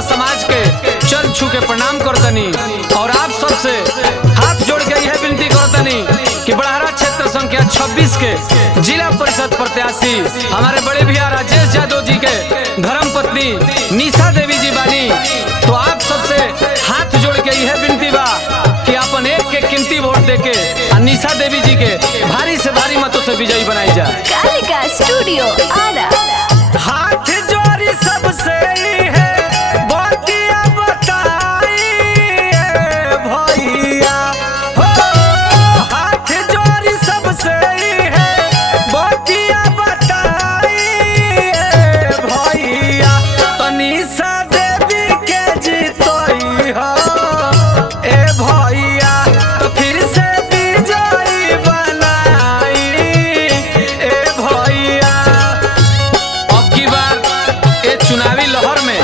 श्रोता समाज के चल छू के प्रणाम करतनी और आप सबसे हाथ जोड़ के यह विनती करतनी कि बड़हरा क्षेत्र संख्या 26 के जिला परिषद प्रत्याशी हमारे बड़े भैया राजेश यादव जी के धर्म पत्नी निशा देवी जी बानी। तो आप सबसे हाथ जोड़ के यह विनती बा कि अपन एक के कीमती वोट देके निशा देवी जी के भारी से भारी मतों से विजयी बनाई जाए। कालिका स्टूडियो आरा। हाथ जोड़ी सबसे है बतिया बताई भैया हो, हाथ जोड़ी सबसे है बतिया बताई भैया तो निशा देवी के जीतोई हो ए भैया तो फिर से विजयी बनाई ए भैया। अब की बार ये चुनावी लहर में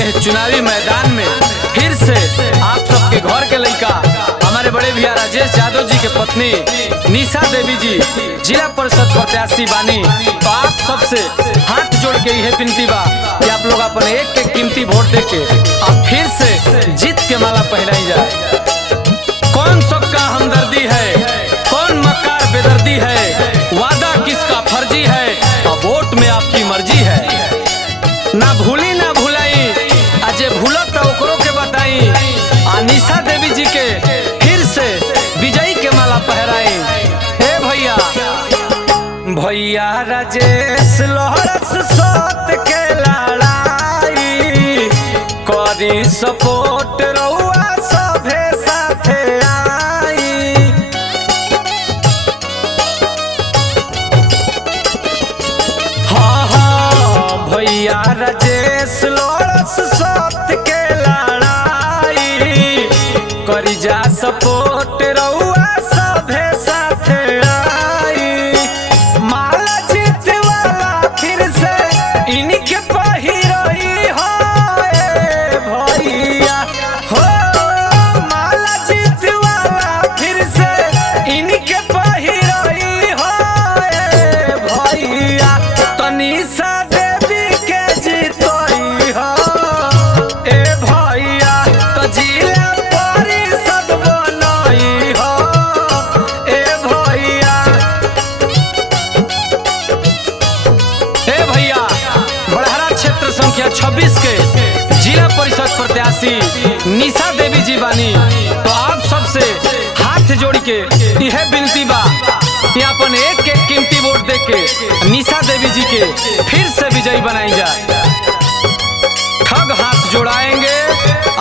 ये चुनावी मैदान में फिर से आप सबके घर के लड़का हमारे बड़े भैया राजेश यादव जी के पत्नी निशा देवी जी जिला परिषद प्रत्याशी बानी। तो आप सबसे हाथ जोड़ के यह विनती बा कि आप लोग अपने एक के कीमती वोट देके अब फिर से जीत के माला पहनाई जाए। कौन सबका हमदर्दी है, कौन मक्कार बेदर्दी है, वादा किसका फर्जी है, अब वोट में आपकी मर्जी है। ना भूली ना भुलाई अजय भूलो तो ओकरो के बताई निशा देवी जी के फिर से विजयी के माला पहराई। हे भैया भैया राजेश लहरस सोत के लड़ाई करी सपोर्ट रहुआ सभे साथे आई। हाँ हाँ भैया राजेश लहरस सोत के लड़ाई करी जा सपोर्ट रहुआ सभे साथे आई। माला जीत वाला फिर से इनके पहिरोई हो ए भैया हो, माला जीत वाला फिर से इनके पहिरोई हो ए भैया तो निशा देवी के जीतोई हो ए भैया तो जिला परिषद बनई हो ए भैया। ए भैया बड़हरा क्षेत्र संख्या 26 के जिला परिषद प्रत्याशी निशा देवी जी बानी। तो आप सबसे हाथ जोड़ के यह विनती बा कि अपन एक एक कीमती वोट देके निशा देवी जी के फिर से विजयी बनाई जाए। ठग हाथ जोड़ाएंगे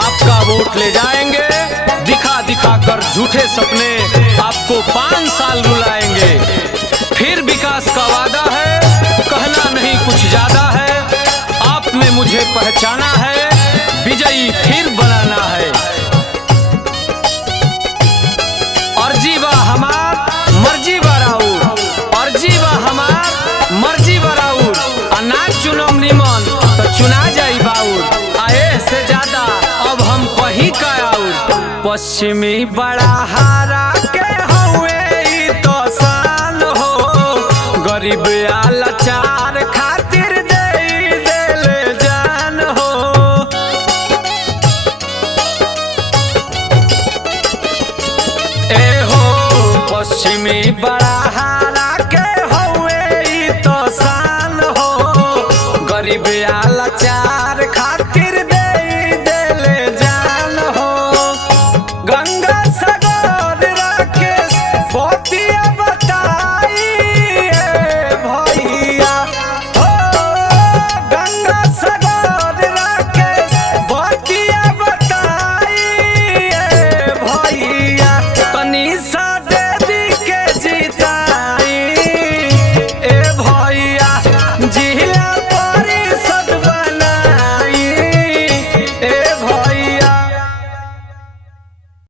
आपका वोट ले जाएंगे, दिखा दिखा कर झूठे सपने आपको 5 साल रुलाएंगे। फिर विकास का वादा है, कहना नहीं कुछ ज्यादा है, आप में मुझे पहचाना है, विजयी फिर बनाना है। अर्जी बा हमार मर्जी बराउर, अर्जी बा हमार मर्जी बराउर, अनाज चुनम निमन तो चुना जाई बाउर, आए से ज्यादा अब हम कहीं का आउर। पश्चिमी बड़ा हारा के हुए तो शान हो, गरीब या लाचार खातिर दे देले जान हो। ए हो पश्चिमी बड़ा